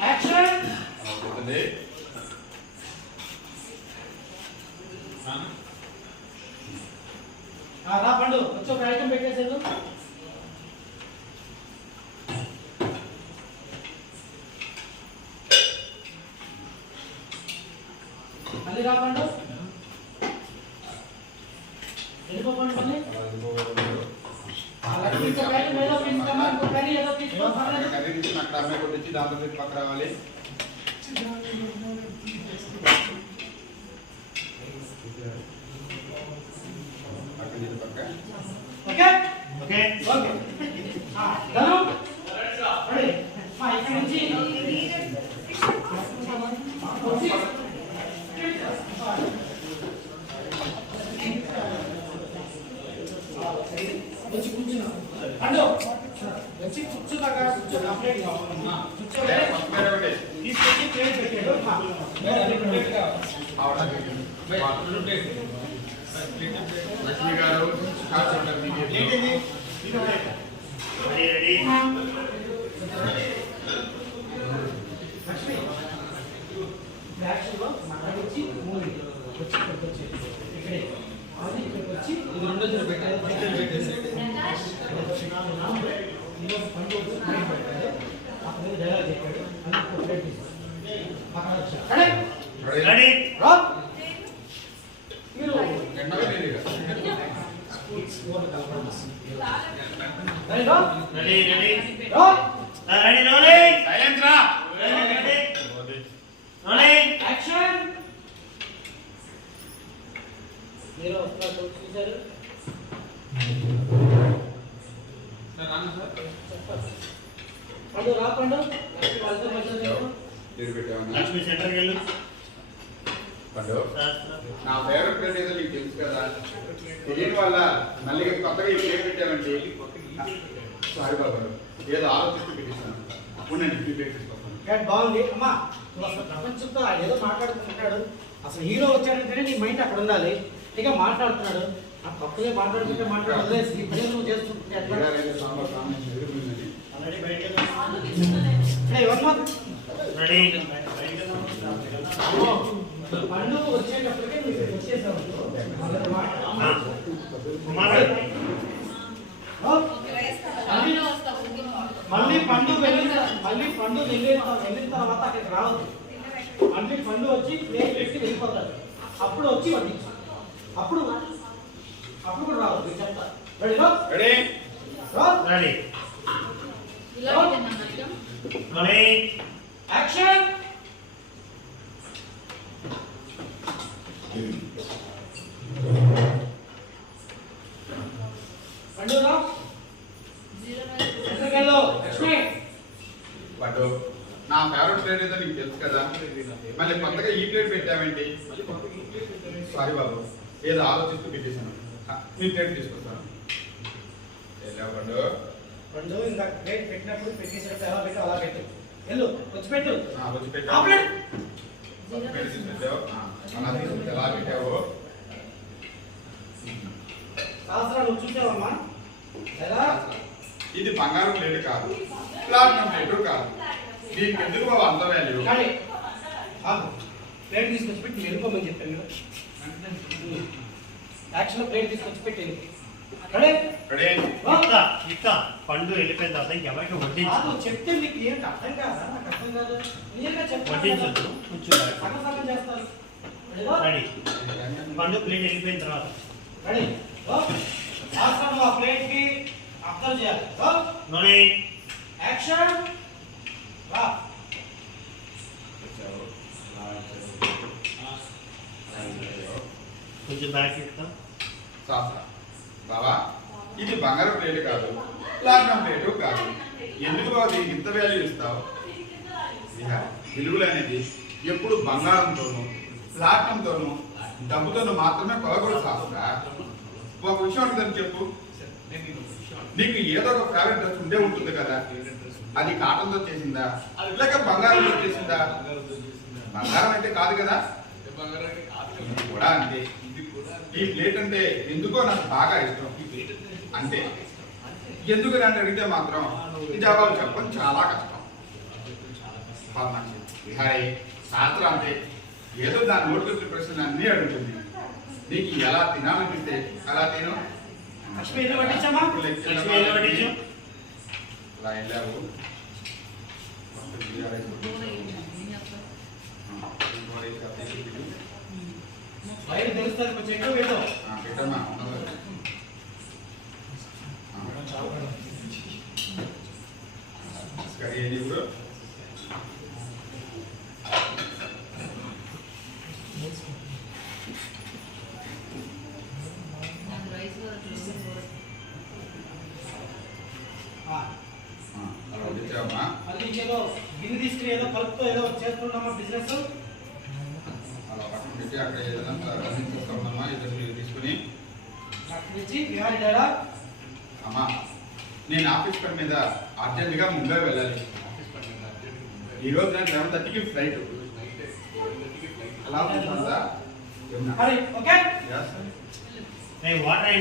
Action రా పండు వచ్చి ఒక ఐటమ్ పెట్టేసేది మళ్ళీ రా పండు వెళ్ళిపోకండి మళ్ళీ పక్క రావాలి ఓకే ఓకే ఓకే ఇక్కడ నుంచి వచ్చి కూర్చున్నా అండు వచ్చి కూర్చున్నాక కూర్చో కంప్లీట్ తీసుకొచ్చి ప్లేట్ పెట్టాడు లక్ష్మి గారు వచ్చి వచ్చి ఇక్కడే అది ఇక్కడికి వచ్చి ఇది రెండో పెట్టారు డైలాగ్ చెప్పాడు అందుకు ప్లేట్ చూసారు పండు రా పండు లక్ష్మి సెంటర్కి వెళ్ళు పండు నా ఫేవరెట్ ప్లేట్ ఏదో నీకు తెలుసు కదా తెలియని వల్ల మళ్ళీ కొత్తగా ఈ ప్లేట్ పెట్టామంటే సారీ బాబు ఏదో ఆలోచిస్తూ పెట్టిస్తాను అప్పుడు నేను ఈ ప్లేట్ తీసుకొస్తాను బాగుంది అమ్మా నువ్వు అసలు ప్రపంచంతో ఏదో మాట్లాడుతుంటాడు అసలు హీరో వచ్చాడంటేనే నీ మైండ్ అక్కడ ఉండాలి ఇక మాట్లాడుతున్నాడు ఆ పక్కనే మాట్లాడుతుంటే మాట్లాడలేదు ఈ పని నువ్వు చేస్తుంటే పండు వచ్చేటప్పటికే మీకు వచ్చేసావు మళ్ళీ పండు వెళ్ళిన తర్వాత అక్కడికి రావద్దు మళ్ళీ పండు వచ్చి ప్లేట్ పెట్టి వెళ్ళిపోతాడు అప్పుడు వచ్చి వడ్డించు అప్పుడు కూడా రావద్దు చెప్తా యాక్షన్ పండు రా లక్ష్మి బట్ నా ఫేవరెట్ ప్లేట్ ఏదో నీకు తెలుసు కదా మళ్ళీ కొత్తగా ఈ ప్లేట్ పెట్టావేంటి సారీ బాబు ఏదో ఆలోచిస్తూ పెట్టేశాను మీ ప్లేట్ తీసుకొస్తాను పండు పండు ఇంకా ప్లేట్ పెట్టినప్పుడు పెట్టేసినప్పుడు ఎలా పెట్టు అలా పెట్టు వెళ్ళు వచ్చి పెట్టు వచ్చి పెట్టావు ఎలా పెట్టావు శాస్త్రాలు నువ్వు చూసావమ్మా ఎలా ఇది బంగారం ప్లేట్ కాదు ప్లాటినం ప్లేట్ కాదు దీనికి ఎందుకు బాబు అంత వాల్యూ ప్లేట్ తీసుకొచ్చి పెట్టి వెళ్ళిపోమని చెప్పాను కదా యాక్షన్ ప్లేట్ తీసుకొచ్చి పెట్టి పండు వెళ్ళిపోయిన తర్వాత ఇంకెవరికి వడ్డించు చెప్తే మీకు ఏంటి అర్థం కాదా నాకు అర్థం కాదు వడ్డించదు కొంచెం సగం చేస్తారు రెడీ పండు ప్లేట్ వెళ్ళిపోయిన తర్వాత రెడీ శాస్త్రం ఆ ప్లేట్ కి అర్థం చేయాలి యాక్షన్ రా కొంచెం బ్యాక్ ఇస్తా బాబా ఇది బంగారం ప్లేట్ కాదు ప్లాటినం ప్లేట్ కాదు ఎందుకు బాబు దీనికి ఇంత వాల్యూ ఇస్తావు విలువలు అనేది ఎప్పుడు బంగారంతోనూ ప్లాటినంతోనూ డబ్బుతోనూ మాత్రమే కొలగొడు శాస్త్ర ఒక విషయం ఉంటుందని చెప్పు నీకు ఏదో ఒక ఫేవరెట్ డ్రెస్ ఉండే ఉంటుంది కదా అది కాటన్తో చేసిందా లేక బంగారంతో చేసిందా బంగారం అయితే కాదు కదా ఇది కూడా అంతే ఈ ప్లేట్ అంటే ఎందుకో నాకు బాగా ఇష్టం అంతే ఎందుకు అని అడిగితే మాత్రం జవాబు చెప్పడం చాలా కష్టం విహారీ శాస్త్రం అంటే ఏదో దాని నోట్లో ప్రశ్నలు అన్నీ అడుగుతుంది. నీకు ఎలా తినాలనిపిస్తే అలా తిను. లక్ష్మి ఇల్లు పట్టించమ్మా. లక్ష్మి ఇల్లు పట్టించు. అలా వెళ్ళావు. బయట తెలుస్తుంది కొంచెం ఎక్కువ పెట్టు. పెట్టమ్మా. కర్రీ ఏంటి ఇప్పుడు? అలా వడ్డించావమ్మా. మళ్ళీ ఏదో గిన్నె తీసుకుని ఏదో కలుపుతో ఏదో చేస్తున్నామా బిజినెస్. అలా పక్కన పెట్టి అక్కడ ఏదైనా రన్నింగ్ చూస్తామమ్మా. ఇద్దరు తీసుకుని అక్కడి నుంచి విహారీ డాడా. అమ్మా నేను ఆఫీస్ పని మీద అర్జెంటుగా ముంబై వెళ్ళాలి. ఈ రోజు నాకు 11:30కి ఫ్లైట్. అలా ఉంటుందా? హరి ఓకే. Yes. వాటర్